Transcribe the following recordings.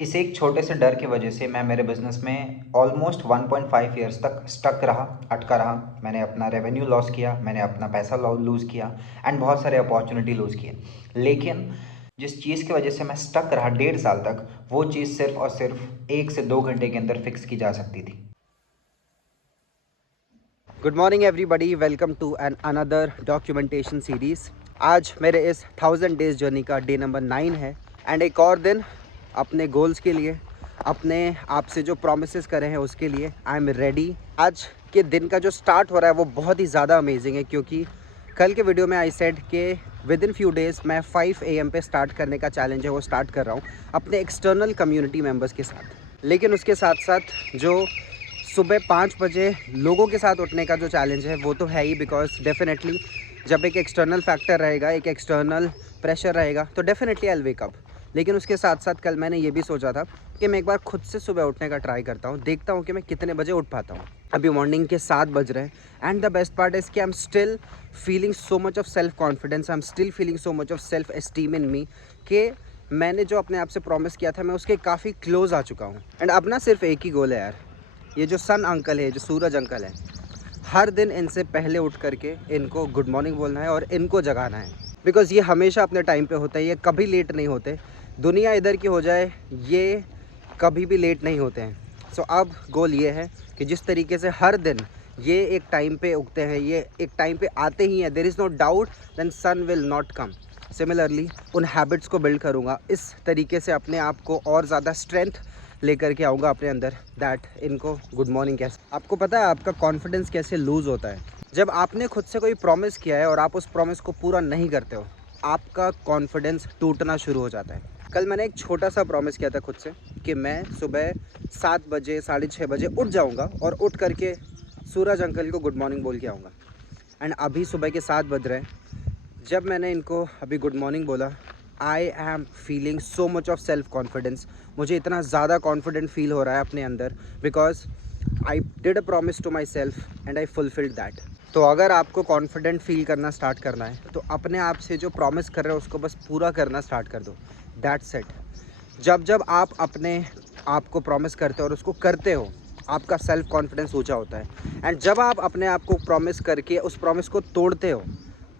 इस एक छोटे से डर की वजह से मैं मेरे बिज़नेस में ऑलमोस्ट 1.5 ईयर्स तक स्टक रहा, अटका रहा। मैंने अपना रेवेन्यू लॉस किया, मैंने अपना पैसा लूज़ किया एंड बहुत सारे अपॉर्चुनिटी लूज़ किए। लेकिन जिस चीज़ की वजह से मैं स्टक रहा 1.5 साल तक, वो चीज़ सिर्फ और सिर्फ 1 से 2 घंटे के अंदर फिक्स की जा सकती थी। Good morning everybody, welcome to an another documentation series. आज मेरे इस 1000 डेज़ जर्नी का डे नंबर 9 है एंड एक और दिन अपने गोल्स के लिए, अपने आप से जो प्रोमिसेस करे हैं उसके लिए आई एम रेडी। आज के दिन का जो स्टार्ट हो रहा है वो बहुत ही ज़्यादा अमेजिंग है, क्योंकि कल के वीडियो में आई सेड कि विद इन फ्यू डेज़ मैं 5 AM पे स्टार्ट करने का चैलेंज है वो स्टार्ट कर रहा हूँ अपने एक्सटर्नल कम्युनिटी मेम्बर्स के साथ। लेकिन उसके साथ साथ जो सुबह 5 बजे लोगों के साथ उठने का जो चैलेंज है वो तो है ही, बिकॉज डेफिनेटली जब एक एक्सटर्नल फैक्टर रहेगा, एक एक्सटर्नल प्रेशर रहेगा तो definitely I will wake up. लेकिन उसके साथ साथ कल मैंने ये भी सोचा था कि मैं एक बार खुद से सुबह उठने का ट्राई करता हूँ, देखता हूँ कि मैं कितने बजे उठ पाता हूँ। अभी मॉर्निंग के 7 बज रहे हैं and the best part is कि I am still feeling so much of self confidence, I am still feeling so much of self esteem in me कि मैंने जो अपने आप से प्रॉमिस किया था मैं उसके काफ़ी क्लोज आ चुका हूँ। एंड अब ना सिर्फ एक ही गोल है यार, ये जो सन अंकल है, जो सूरज अंकल है, हर दिन इनसे पहले उठ करके इनको गुड मॉर्निंग बोलना है और इनको जगाना है। बिकॉज़ ये हमेशा अपने टाइम पे होते हैं, ये कभी लेट नहीं होते। दुनिया इधर की हो जाए, ये कभी भी लेट नहीं होते हैं। सो अब गोल ये है कि जिस तरीके से हर दिन ये एक टाइम पे उगते हैं, ये एक टाइम पे आते ही हैं, there is no doubt then sun will not come. Similarly उन हैबिट्स को बिल्ड करूँगा, इस तरीके से अपने आप को और ज़्यादा स्ट्रेंथ लेकर के आऊँगा अपने अंदर, दैट इनको गुड मॉर्निंग कैसे। आपको पता है आपका कॉन्फिडेंस कैसे लूज़ होता है? जब आपने खुद से कोई प्रॉमिस किया है और आप उस प्रॉमिस को पूरा नहीं करते हो, आपका कॉन्फिडेंस टूटना शुरू हो जाता है। कल मैंने एक छोटा सा प्रॉमिस किया था खुद से कि मैं सुबह 7 बजे, 6:30 बजे उठ जाऊँगा और उठ करके सूरज अंकल को गुड मॉर्निंग बोल के आऊँगा। एंड अभी सुबह के 7 बज रहे हैं। जब मैंने इनको अभी गुड मॉर्निंग बोला, I am feeling so much of self confidence. मुझे इतना ज़्यादा कॉन्फिडेंट फील हो रहा है अपने अंदर, because I did a promise to myself and I fulfilled that. तो अगर आपको कॉन्फिडेंट फील करना स्टार्ट करना है तो अपने आप से जो प्रॉमिस कर रहे हो उसको बस पूरा करना स्टार्ट कर दो, दैट्स इट। जब जब आप अपने आप को प्रॉमिस करते हो और उसको करते हो, आपका सेल्फ कॉन्फिडेंस ऊंचा होता है। एंड जब आप अपने आप को प्रॉमिस करके उस प्रॉमिस को तोड़ते हो,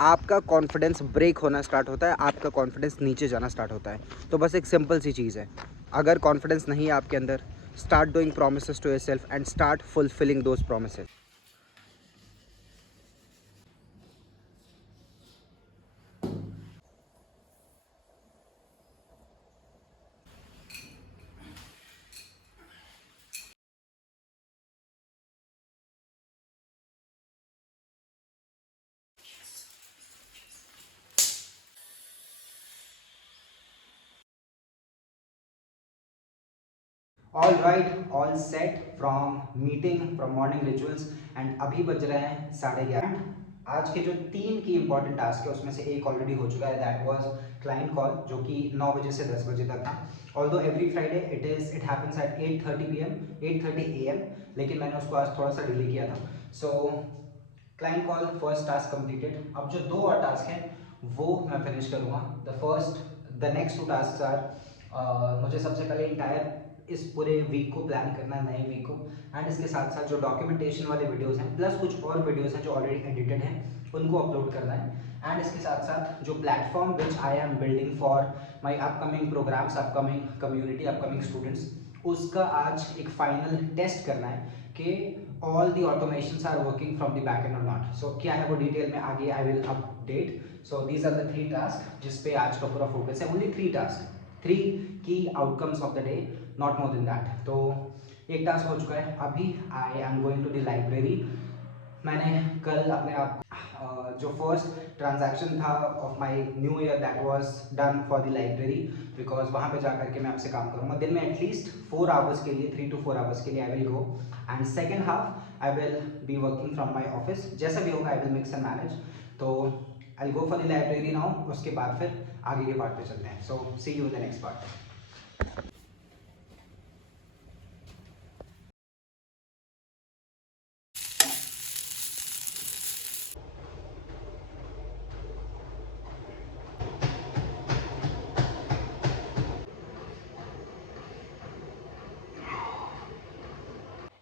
आपका कॉन्फिडेंस ब्रेक होना स्टार्ट होता है, आपका कॉन्फिडेंस नीचे जाना स्टार्ट होता है। तो बस एक सिंपल सी चीज़ है, अगर कॉन्फिडेंस नहीं है आपके अंदर, start doing promises to yourself and start fulfilling those promises. All right, all set from meeting, from morning rituals and अभी बज रहे हैं 11:30। आज के जो 3 की इंपॉर्टेंट टास्क है उसमें से एक ऑलरेडी हो चुका है, दैट वाज क्लाइंट कॉल, जो कि 9 बजे से 10 बजे तक था। Although every Friday it happens at 8:30 PM, 8:30 AM, लेकिन मैंने उसको आज थोड़ा सा डिले किया था। सो client call first task completed. अब जो 2 और टास्क हैं वो मैं फिनिश करूँगा। द नेक्स्ट 2 टास्क आर, मुझे सबसे पहले इंटायर इस पूरे वीक को प्लान करना है, नए वीक को। एंड इसके साथ साथ जो डॉक्यूमेंटेशन वाले वीडियोस हैं प्लस कुछ और वीडियोस हैं जो ऑलरेडी एडिटेड हैं उनको अपलोड करना है। एंड इसके साथ साथ जो platform which I am building for my upcoming programmes, upcoming community, upcoming students, उसका आज एक फाइनल टेस्ट करना है कि all the automations are working from the backend or not. So क्या है वो डिटेल में आगे I will update. So these are the 3 tasks जिस पे आज का पूरा फोकस है। Only 3 tasks, 3 key outcomes of the day, not more than that. तो एक टास्क हो चुका है। अभी I am going to the library। मैंने कल अपने आप जो फर्स्ट ट्रांजैक्शन था of my new year, that was done for the library, because वहाँ पे जा करके मैं आपसे काम करूँगा दिन में एटलीस्ट 4 आवर्स के लिए, 3 to 4 आवर्स के लिए I will go. And second half I will be working from my office. जैसा भी होगा I will mix and manage. तो I will go for the library now, उसके बाद फिर आगे के पार्ट पे चलते हैं। So see you in the next part.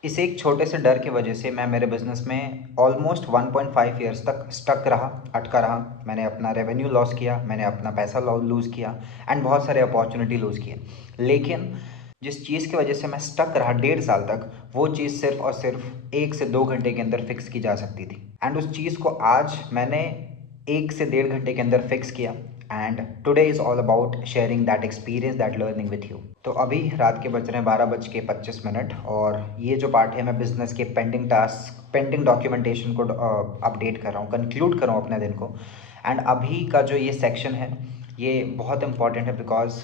इस एक छोटे से डर की वजह से मैं मेरे बिज़नेस में ऑलमोस्ट 1.5 ईयर्स तक स्टक रहा, अटका रहा। मैंने अपना रेवेन्यू लॉस किया, मैंने अपना पैसा लूज़ किया एंड बहुत सारे अपॉर्चुनिटी लूज़ किए। लेकिन जिस चीज़ की वजह से मैं स्टक रहा 1.5 साल तक, वो चीज़ सिर्फ और सिर्फ 1 से 2 घंटे के अंदर फिक्स की जा सकती थी। एंड उस चीज़ को आज मैंने 1 से 1.5 घंटे के अंदर फिक्स किया। And today is all about sharing that experience, that learning with you. तो अभी रात के बज रहे हैं 12:25 और ये जो पार्ट है, मैं बिज़नेस के पेंडिंग टास्क, पेंडिंग डॉक्यूमेंटेशन को अपडेट कर रहा हूँ, कंक्लूड कर रहा हूँ अपने दिन को। एंड अभी का जो ये सेक्शन है, ये बहुत इंपॉर्टेंट है बिकॉज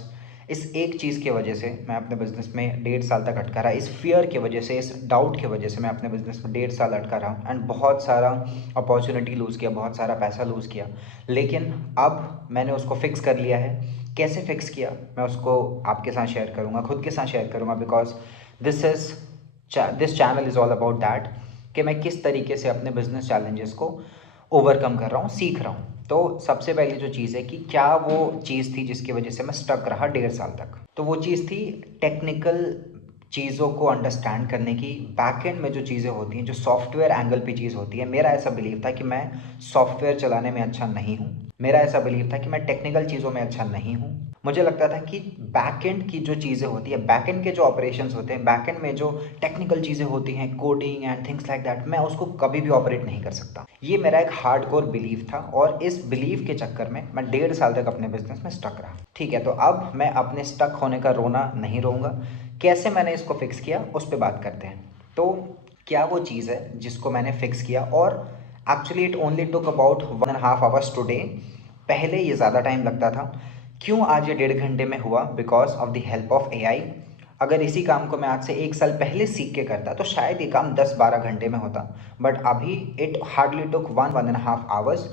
इस एक चीज़ की वजह से मैं अपने बिज़नेस में 1.5 साल तक अटका रहा। इस फियर की वजह से, इस डाउट की वजह से मैं अपने बिज़नेस में 1.5 साल अटका रहा एंड बहुत सारा अपॉर्चुनिटी लूज़ किया, बहुत सारा पैसा लूज़ किया। लेकिन अब मैंने उसको फिक्स कर लिया है। कैसे फिक्स किया, मैं उसको आपके साथ शेयर करूँगा, खुद के साथ शेयर करूँगा, because this channel is all about that कि मैं किस तरीके से अपने बिजनेस चैलेंजेस को ओवरकम कर रहा हूँ, सीख रहा हूँ। तो सबसे पहली जो चीज़ है कि क्या वो चीज़ थी जिसकी वजह से मैं स्टक रहा 1.5 साल तक, तो वो चीज़ थी टेक्निकल चीज़ों को अंडरस्टैंड करने की। बैकएंड में जो चीज़ें होती हैं, जो सॉफ्टवेयर एंगल पे चीज़ होती है, मेरा ऐसा बिलीव था कि मैं सॉफ्टवेयर चलाने में अच्छा नहीं हूँ। मेरा ऐसा बिलीव था कि मैं टेक्निकल चीज़ों में अच्छा नहीं हूँ। मुझे लगता था कि बैकएंड की जो चीज़ें होती है, बैकएंड के जो ऑपरेशंस होते हैं, बैकएंड में जो टेक्निकल चीज़ें होती हैं, coding and things like that, मैं उसको कभी भी ऑपरेट नहीं कर सकता। ये मेरा एक हार्डकोर बिलीव था और इस बिलीव के चक्कर में मैं 1.5 साल तक अपने बिजनेस में स्टक रहा। ठीक है, तो अब मैं अपने स्टक होने का रोना नहीं रोऊंगा। कैसे मैंने इसको फिक्स किया, उस पर बात करते हैं। तो क्या वो चीज़ है जिसको मैंने फिक्स किया, और actually it only took about 1.5 hours today. पहले ये ज़्यादा टाइम लगता था। क्यों आज ये 1.5 घंटे में हुआ? Because of the help of AI। अगर इसी काम को मैं आज से 1 साल पहले सीख के करता तो शायद ये काम 10-12 घंटे में होता, बट अभी इट हार्डली टुक 1.5 आवर्स।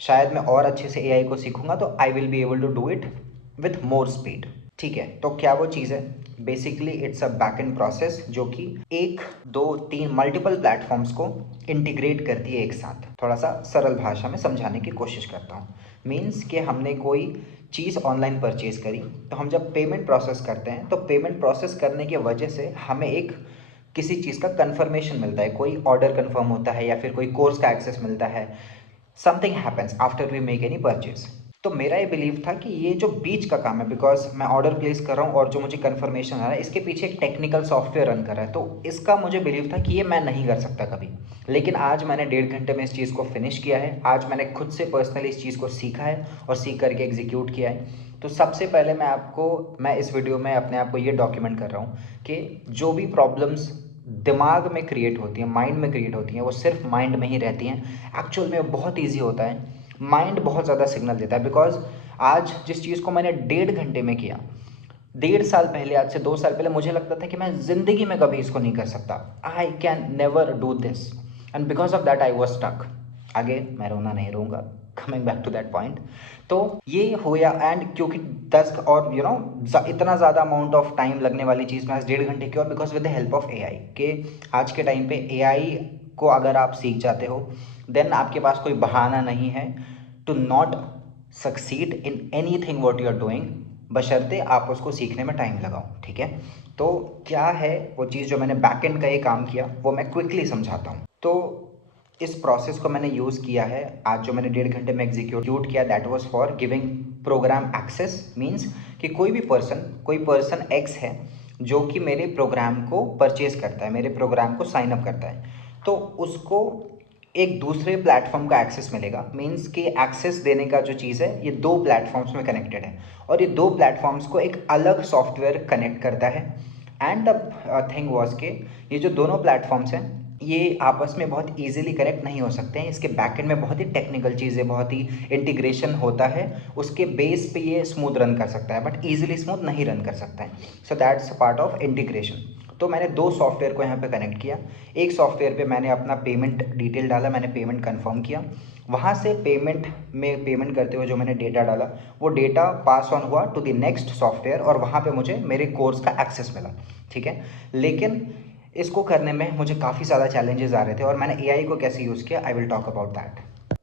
शायद मैं और अच्छे से AI को सीखूंगा तो I will be able to do it with more speed. ठीक है, तो क्या वो चीज़ है? Basically it's a back end process जो कि 1 2 3 मल्टीपल प्लेटफॉर्म्स को इंटीग्रेट करती है एक साथ। थोड़ा सा सरल भाषा में समझाने की कोशिश करता हूँ। मीन्स कि हमने कोई चीज़ ऑनलाइन परचेज करी, तो हम जब पेमेंट प्रोसेस करते हैं तो पेमेंट प्रोसेस करने की वजह से हमें एक किसी चीज़ का कंफर्मेशन मिलता है, कोई ऑर्डर कंफर्म होता है या फिर कोई कोर्स का एक्सेस मिलता है। Something happens after we make any purchase. तो मेरा ये बिलीव था कि ये जो बीच का काम है, बिकॉज मैं ऑर्डर प्लेस कर रहा हूँ और जो मुझे कंफर्मेशन आ रहा है, इसके पीछे एक टेक्निकल सॉफ्टवेयर रन कर रहा है, तो इसका मुझे बिलीव था कि ये मैं नहीं कर सकता कभी। लेकिन आज मैंने 1.5 घंटे में इस चीज़ को फिनिश किया है। आज मैंने खुद से पर्सनली इस चीज़ को सीखा है और सीख करके एग्जीक्यूट किया है। तो सबसे पहले मैं इस वीडियो में अपने आप को ये डॉक्यूमेंट कर रहा हूँ कि जो भी प्रॉब्लम्स दिमाग में क्रिएट होती हैं, माइंड में क्रिएट होती हैं, वो सिर्फ माइंड में ही रहती हैं। एक्चुअल में बहुत ईजी होता है। माइंड बहुत ज़्यादा सिग्नल देता है। बिकॉज आज जिस चीज़ को मैंने 1.5 घंटे में किया, 1.5 साल पहले, आज से 2 साल पहले मुझे लगता था कि मैं ज़िंदगी में कभी इसको नहीं कर सकता। I can never do this, and because of that I was stuck. आगे मैं रोना नहीं रहूँगा, coming back to that point. तो ये हो या, एंड क्योंकि 10 और इतना ज़्यादा अमाउंट ऑफ टाइम लगने वाली चीज़ में आज 1.5 घंटे की, और because with the help of AI, के आज के टाइम पे AI को अगर आप सीख जाते हो, देन आपके पास कोई बहाना नहीं है to not succeed in anything what you are doing, बशर्ते आप उसको सीखने में टाइम लगाओ। ठीक है, तो क्या है वो चीज़ जो मैंने बैकएंड का ये काम किया, वो मैं क्विकली समझाता हूँ। तो इस प्रोसेस को मैंने यूज़ किया है आज, जो मैंने 1.5 घंटे में एग्जीक्यूट किया, that was for giving programme access. Means कि कोई पर्सन एक्स है जो कि मेरे प्रोग्राम को परचेज करता है, मेरे प्रोग्राम को साइन अप करता है, तो उसको एक दूसरे प्लेटफॉर्म का एक्सेस मिलेगा। मीन्स कि एक्सेस देने का जो चीज़ है, ये 2 प्लेटफॉर्म्स में कनेक्टेड है, और ये 2 प्लेटफॉर्म्स को एक अलग सॉफ्टवेयर कनेक्ट करता है। एंड द थिंग वॉज के ये जो दोनों प्लेटफॉर्म्स हैं, ये आपस में बहुत इजीली कनेक्ट नहीं हो सकते हैं। इसके बैकएंड में बहुत ही टेक्निकल चीज़ें, बहुत ही इंटीग्रेशन होता है। उसके बेस पे ये स्मूथ रन कर सकता है, बट ईजिली स्मूथ नहीं रन कर सकता है। So that's a part of integration. तो मैंने 2 सॉफ्टवेयर को यहाँ पे कनेक्ट किया। एक सॉफ्टवेयर पे मैंने अपना पेमेंट डिटेल डाला, मैंने पेमेंट कंफर्म किया। वहाँ से पेमेंट करते हुए जो मैंने डेटा डाला, वो डेटा पास ऑन हुआ टू द नेक्स्ट सॉफ्टवेयर, और वहाँ पे मुझे मेरे कोर्स का एक्सेस मिला। ठीक है, लेकिन इसको करने में मुझे काफ़ी ज़्यादा चैलेंजेस आ रहे थे, और मैंने AI को कैसे यूज़ किया, I will talk about that.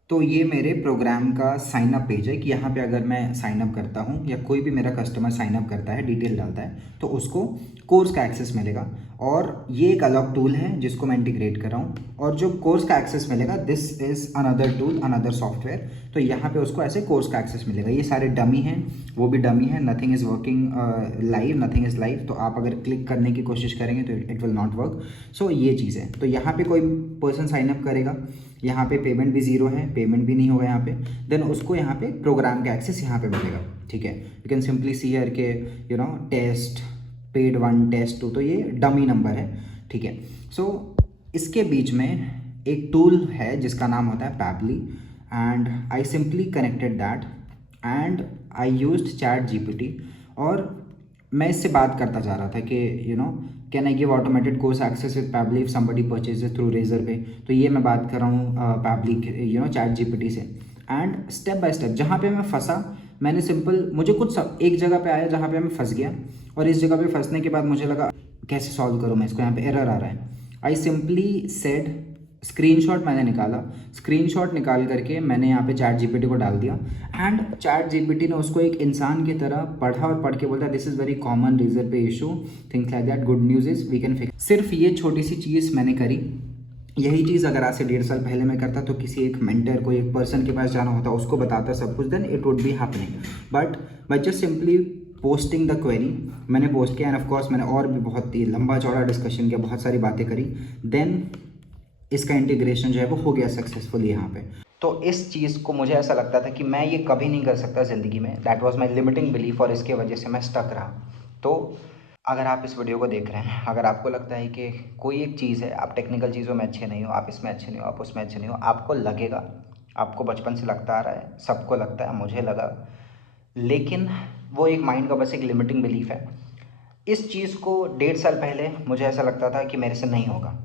तो ये मेरे प्रोग्राम का साइन अप पेज है कि यहाँ पे अगर मैं साइन अप करता हूँ या कोई भी मेरा कस्टमर साइन अप करता है, डिटेल डालता है, तो उसको कोर्स का एक्सेस मिलेगा। और ये एक अलग टूल है जिसको मैं इंटीग्रेट कर रहा हूँ, और जो कोर्स का एक्सेस मिलेगा this is another tool, another software. तो यहाँ पे उसको ऐसे कोर्स का एक्सेस मिलेगा। ये सारे डमी हैं, वो भी डमी है, nothing is working live, nothing is live. तो आप अगर क्लिक करने की कोशिश करेंगे तो इट विल नॉट वर्क। सो ये चीज़ है। तो यहाँ पे कोई पर्सन साइन अप करेगा, यहाँ पे पेमेंट भी ज़ीरो है, पेमेंट भी नहीं होगा यहाँ पे, देन उसको यहाँ पे प्रोग्राम का एक्सेस यहाँ पे मिलेगा। ठीक है, you can simply see here के टेस्ट पेड 1 टेस्ट 2, तो ये डमी नंबर है। ठीक है, सो इसके बीच में एक टूल है जिसका नाम होता है Pabbly, and I simply connected that and I used chat GPT. और मैं इससे बात करता जा रहा था कि can I give automated course access with Pabbly if somebody purchases through Razorpay. तो ये मैं बात कर रहा हूँ पैबली चैट जीपीटी से। एंड स्टेप बाय स्टेप जहाँ पे मैं फंसा, मैंने सिंपल, मुझे कुछ एक जगह पे आया जहाँ पे मैं फंस गया, और इस जगह पे फंसने के बाद मुझे लगा कैसे सॉल्व करूँ मैं इसको, यहाँ पे एरर आ रहा है। आई सिंपली सेड, स्क्रीनशॉट मैंने निकाला, स्क्रीनशॉट निकाल करके मैंने यहाँ पे चैट जीपीटी को डाल दिया, एंड चैट जीपीटी ने उसको एक इंसान की तरह पढ़ा और पढ़ के बोलता this is very common Razorpay issue, things like that, good news is we can fix. सिर्फ ये छोटी सी चीज़ मैंने करी। यही चीज़ अगर आज से 1.5 साल पहले मैं करता तो किसी एक मेंटर को, एक पर्सन के पास जाना होता, उसको बताता सब कुछ, then it would be happening. But by just simply posting the query, मैंने पोस्ट किया, एंड ऑफ कोर्स मैंने और भी बहुत ही लंबा चौड़ा डिस्कशन किया, बहुत सारी बातें करी, देन इसका इंटीग्रेशन जो है वो हो गया सक्सेसफुली यहाँ पे। तो इस चीज़ को मुझे ऐसा लगता था कि मैं ये कभी नहीं कर सकता ज़िंदगी में, that was my limiting belief, और इसके वजह से मैं स्टक रहा। तो अगर आप इस वीडियो को देख रहे हैं, अगर आपको लगता है कि कोई एक चीज़ है, आप टेक्निकल चीज़ों में अच्छे नहीं हो, आप इसमें अच्छे नहीं हो, आप उसमें अच्छे नहीं हो, आपको लगेगा, आपको बचपन से लगता आ रहा है, सबको लगता है, मुझे लगा, लेकिन वो एक माइंड का बस एक लिमिटिंग बिलीफ है। इस चीज़ को 1.5 साल पहले मुझे ऐसा लगता था कि मेरे से नहीं होगा।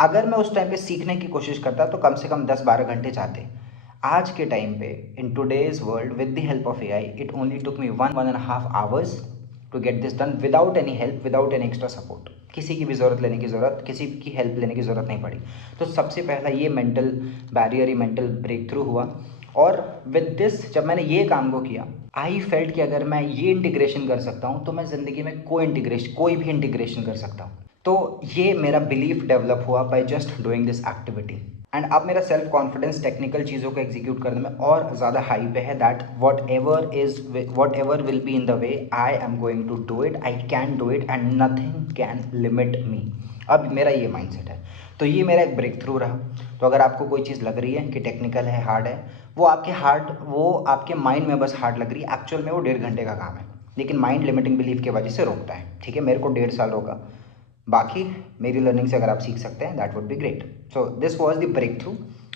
अगर मैं उस टाइम पे सीखने की कोशिश करता तो कम से कम 10-12 घंटे जाते। आज के टाइम पे in today's world with the help of AI it only took me 1.5 hours to get this done without any help, without any extra support. किसी की भी ज़रूरत लेने की ज़रूरत, किसी की हेल्प लेने की ज़रूरत नहीं पड़ी। तो सबसे पहला ये मेंटल बैरियर, ये मेंटल ब्रेक थ्रू हुआ। और विद दिस जब मैंने ये काम को किया, आई फेल्ट कि अगर मैं ये इंटीग्रेशन कर सकता हूँ तो मैं ज़िंदगी में कोई भी इंटीग्रेशन कर सकता हूँ। तो ये मेरा बिलीफ डेवलप हुआ by just doing this activity. And अब मेरा सेल्फ कॉन्फिडेंस टेक्निकल चीज़ों को एग्जीक्यूट करने में और ज़्यादा हाई पे है, that whatever will be in the way I am going to do it, I can do it and nothing can limit me. अब मेरा ये माइंडसेट है। तो ये मेरा एक ब्रेक थ्रू रहा। तो अगर आपको कोई चीज़ लग रही है कि टेक्निकल है, हार्ड है, वो आपके माइंड में बस हार्ड लग रही है, एक्चुअल में वो 1.5 घंटे का काम है, लेकिन माइंड लिमिटिंग बिलीफ की वजह से रोकता है। ठीक है, मेरे को 1.5 साल रोका, बाकी मेरी लर्निंग से अगर आप सीख सकते हैं that would be great. So this was the breakthrough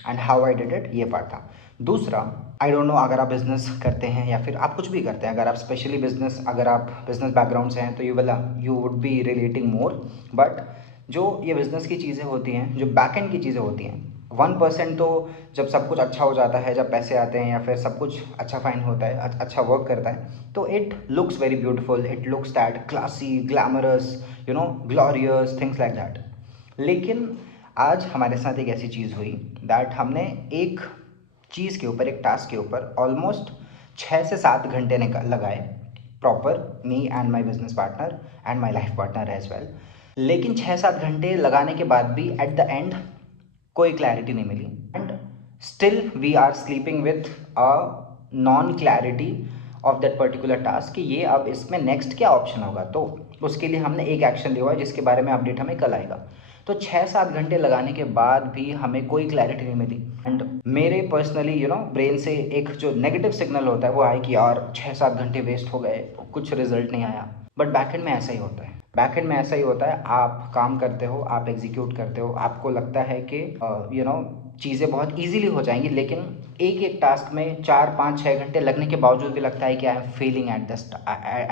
and how I did it, ये पार्ट था। दूसरा, आई डोंट नो अगर आप बिजनेस करते हैं या फिर आप कुछ भी करते हैं, अगर आप स्पेशली बिजनेस, अगर आप बिजनेस बैकग्राउंड से हैं तो you would be relating more. But जो ये बिज़नेस की चीज़ें होती हैं, जो बैक एंड की चीज़ें होती हैं, 1% तो जब सब कुछ अच्छा हो जाता है, जब पैसे आते हैं या फिर सब कुछ अच्छा फाइन होता है, अच्छा वर्क करता है, तो it looks very beautiful, it looks that classy, glamorous, glorious, things like that. लेकिन आज हमारे साथ एक ऐसी चीज़ हुई दैट हमने एक चीज़ के ऊपर, एक टास्क के ऊपर ऑलमोस्ट 6 से 7 घंटे लगाए, proper, me and my business partner and my life partner as well. लेकिन 6-7 घंटे लगाने के बाद भी एट द एंड कोई क्लैरिटी नहीं मिली, and still we are sleeping with a non clarity of that particular task कि ये अब इसमें नेक्स्ट क्या ऑप्शन होगा। तो उसके लिए हमने एक एक्शन लिया हुआ है जिसके बारे में अपडेट हमें कल आएगा। तो 6-7 घंटे लगाने के बाद भी हमें कोई क्लैरिटी नहीं मिली, एंड मेरे पर्सनली ब्रेन से एक जो नेगेटिव सिग्नल होता है वो आए कि यार 6-7 घंटे वेस्ट हो गए, कुछ रिजल्ट नहीं आया। बट बैकएंड में ऐसा ही होता है, बैकएंड में ऐसा ही होता है। आप काम करते हो, आप एग्जीक्यूट करते हो, आपको लगता है कि चीज़ें बहुत ईजिली हो जाएंगी, लेकिन एक एक टास्क में 4-5-6 घंटे लगने के बावजूद भी लगता है कि I M Fehling at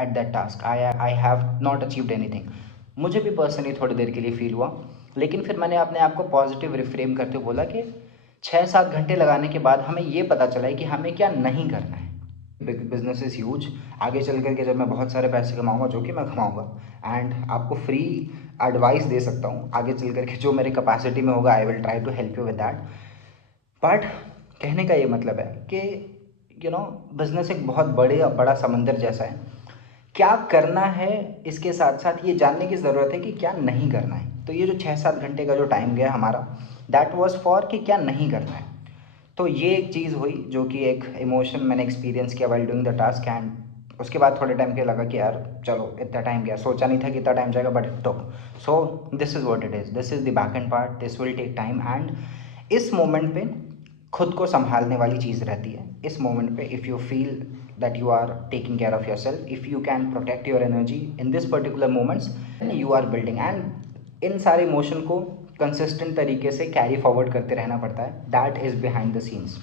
that task, I have not achieved anything. मुझे भी पर्सनली थोड़ी देर के लिए फील हुआ, लेकिन फिर मैंने अपने आप को पॉजिटिव रिफ्रेम करते हुए बोला कि 6-7 घंटे लगाने के बाद हमें ये पता चला है कि हमें क्या नहीं करना है। बिजनेस इज़ ह्यूज, आगे चल करके जब मैं बहुत सारे पैसे कमाऊंगा, जो कि मैं कमाऊंगा, एंड आपको फ्री एडवाइस दे सकता हूँ, आगे चल करके जो मेरे कैपेसिटी में होगा I will try to help you with that. But कहने का ये मतलब है कि बिजनेस एक बहुत बड़ा समंदर जैसा है। क्या करना है इसके साथ साथ ये जानने की ज़रूरत है कि क्या नहीं करना है। तो ये जो 6-7 घंटे का जो टाइम गया हमारा, दैट वाज फॉर कि क्या नहीं करना है। तो ये एक चीज़ हुई जो कि एक इमोशन मैंने एक्सपीरियंस किया while doing the task. And उसके बाद थोड़े टाइम के लगा कि यार चलो इतना टाइम गया, सोचा नहीं था कि इतना टाइम जाएगा, but it took. So this is what it is, this is the back end part, this will take time. And इस मोमेंट पे खुद को संभालने वाली चीज़ रहती है। इस मोमेंट पे if you feel that you are taking care of yourself, if you can protect your energy in this particular moments, you are building. And इन सारे इमोशन को कंसिस्टेंट तरीके से कैरी फॉरवर्ड करते रहना पड़ता है। That is behind the scenes.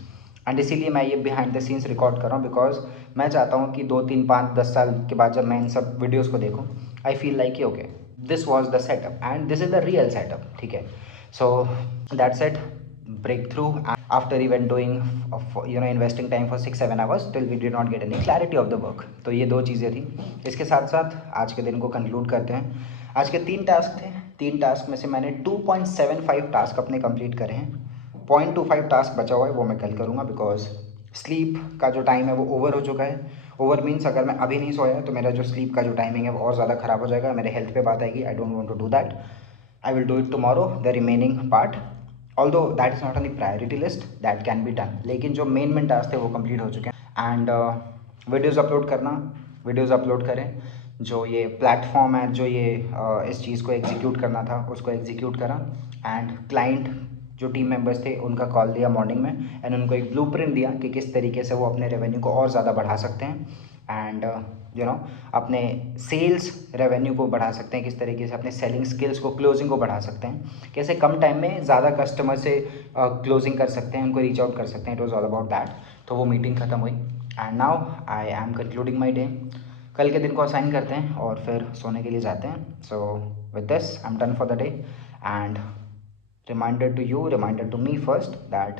And इसीलिए मैं ये बिहाइंड द सीन्स रिकॉर्ड कर रहा हूँ, बिकॉज मैं चाहता हूँ कि 2, 3, 5, 10 साल के बाद जब मैं इन सब वीडियोज़ को देखूँ, I feel like okay, this was the setup and this is the real setup. ठीक है, so that's it. breakthrough after even doing investing time for 6-7 hours, still we did not get any clarity of the work. तो ये दो चीज़ें थी। इसके साथ साथ आज के दिन को कंक्लूड करते हैं। आज के 3 टास्क थे। 3 टास्क में से मैंने 2.75 टास्क अपने कंप्लीट करे हैं। 0.25 टास्क बचा हुआ है, वो मैं कल करूँगा, बिकॉज स्लीप का जो टाइम है वो ओवर हो चुका है। ओवर मीन्स अगर मैं अभी नहीं सोया तो मेरा जो स्लीप का जो टाइमिंग है वो और ज़्यादा ख़राब हो जाएगा, मेरे हेल्थ पे बात आएगी। I don't want to do that. I will do it tomorrow, the remaining part, although that is not on the priority list, that can be done। लेकिन जो मेन टास्क थे वो कंप्लीट हो चुके हैं। एंड वीडियोज़ अपलोड करना, videos upload करें। जो ये प्लेटफॉर्म है, जो ये इस चीज़ को एग्जीक्यूट करना था उसको एग्जीक्यूट करा। एंड क्लाइंट जो टीम मेंबर्स थे उनका कॉल दिया मॉर्निंग में, एंड उनको एक ब्लूप्रिंट दिया कि किस तरीके से वो अपने रेवेन्यू को और ज़्यादा बढ़ा सकते हैं। एंड अपने सेल्स रेवेन्यू को बढ़ा सकते हैं, किस तरीके से अपने सेलिंग स्किल्स को, क्लोजिंग को बढ़ा सकते हैं, कैसे कम टाइम में ज़्यादा कस्टमर से क्लोजिंग कर सकते हैं, उनको रीच आउट कर सकते हैं। It was all about that. तो वो मीटिंग ख़त्म हुई and now I am concluding my day. कल के दिन को असाइन करते हैं और फिर सोने के लिए जाते हैं। So with this I am done for the day. And reminder to you, reminder to me first, that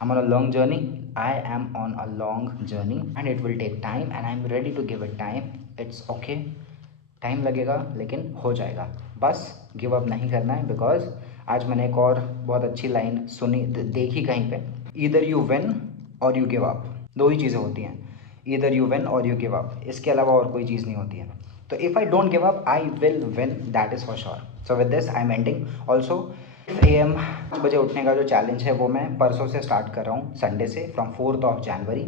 I'm on a long journey. I am on a long journey and it will take time and I'm ready to give it time. It's okay, time लगेगा लेकिन हो जाएगा। बस give up नहीं करना है, because आज मैंने एक और बहुत अच्छी लाइन सुनी, देखी कहीं पे, ईदर यू विन और यू गिव अप। दो ही चीज़ें होती हैं, ईदर यू विन और यू गिव अप, इसके अलावा और कोई चीज़ नहीं होती है। तो if I don't give up I will win, that is for sure. So with this I am ending. Also AM 5 बजे उठने का जो चैलेंज है वो मैं परसों से स्टार्ट कर रहा हूँ, संडे से, फ्रॉम 4 जनवरी।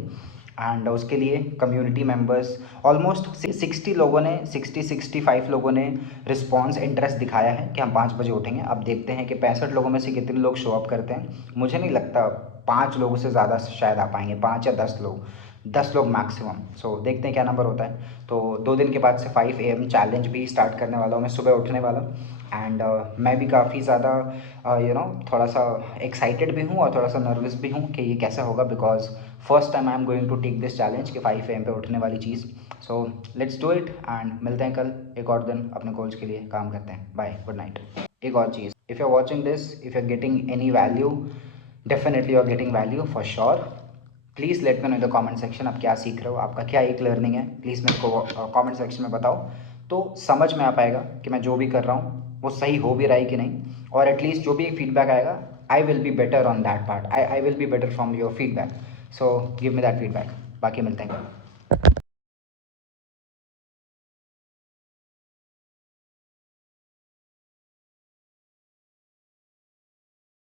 एंड उसके लिए कम्युनिटी मेंबर्स ऑलमोस्ट 60 लोगों ने, 65 लोगों ने रिस्पॉन्स, इंटरेस्ट दिखाया है कि हम 5 बजे उठेंगे। अब देखते हैं कि 65 लोगों में से कितने लोग शो अप करते हैं। मुझे नहीं लगता 5 लोगों से ज़्यादा शायद आ पाएंगे, 5 या 10 लोग, 10 लोग मैक्सिमम। सो देखते हैं क्या नंबर होता है। तो 2 दिन के बाद से 5 AM चैलेंज भी स्टार्ट करने वाला हूँ मैं, सुबह उठने वाला हूँ। एंड मैं भी काफ़ी ज़्यादा थोड़ा सा एक्साइटेड भी हूँ और थोड़ा सा नर्वस भी हूँ कि ये कैसा होगा, because first time I am going to take this challenge कि 5 AM पे उठने वाली चीज़। So let's do it and मिलते हैं कल एक और दिन, अपने गोल्स के लिए काम करते हैं। Bye, good night. एक और चीज़, if you are watching this, if you are getting any value, definitely you are getting value for sure. Please let me know in the comment section, आप क्या सीख रहे हो, आपका क्या एक लर्निंग है, प्लीज़ मेरे को कमेंट सेक्शन में बताओ। तो समझ में आ पाएगा कि मैं जो भी कर रहा हूँ वो सही हो भी रहा है कि नहीं, और एटलीस्ट जो भी एक फीडबैक आएगा, आई will be better on that part, I will be better from your feedback. So give me that feedback. बाकी मिलते हैं।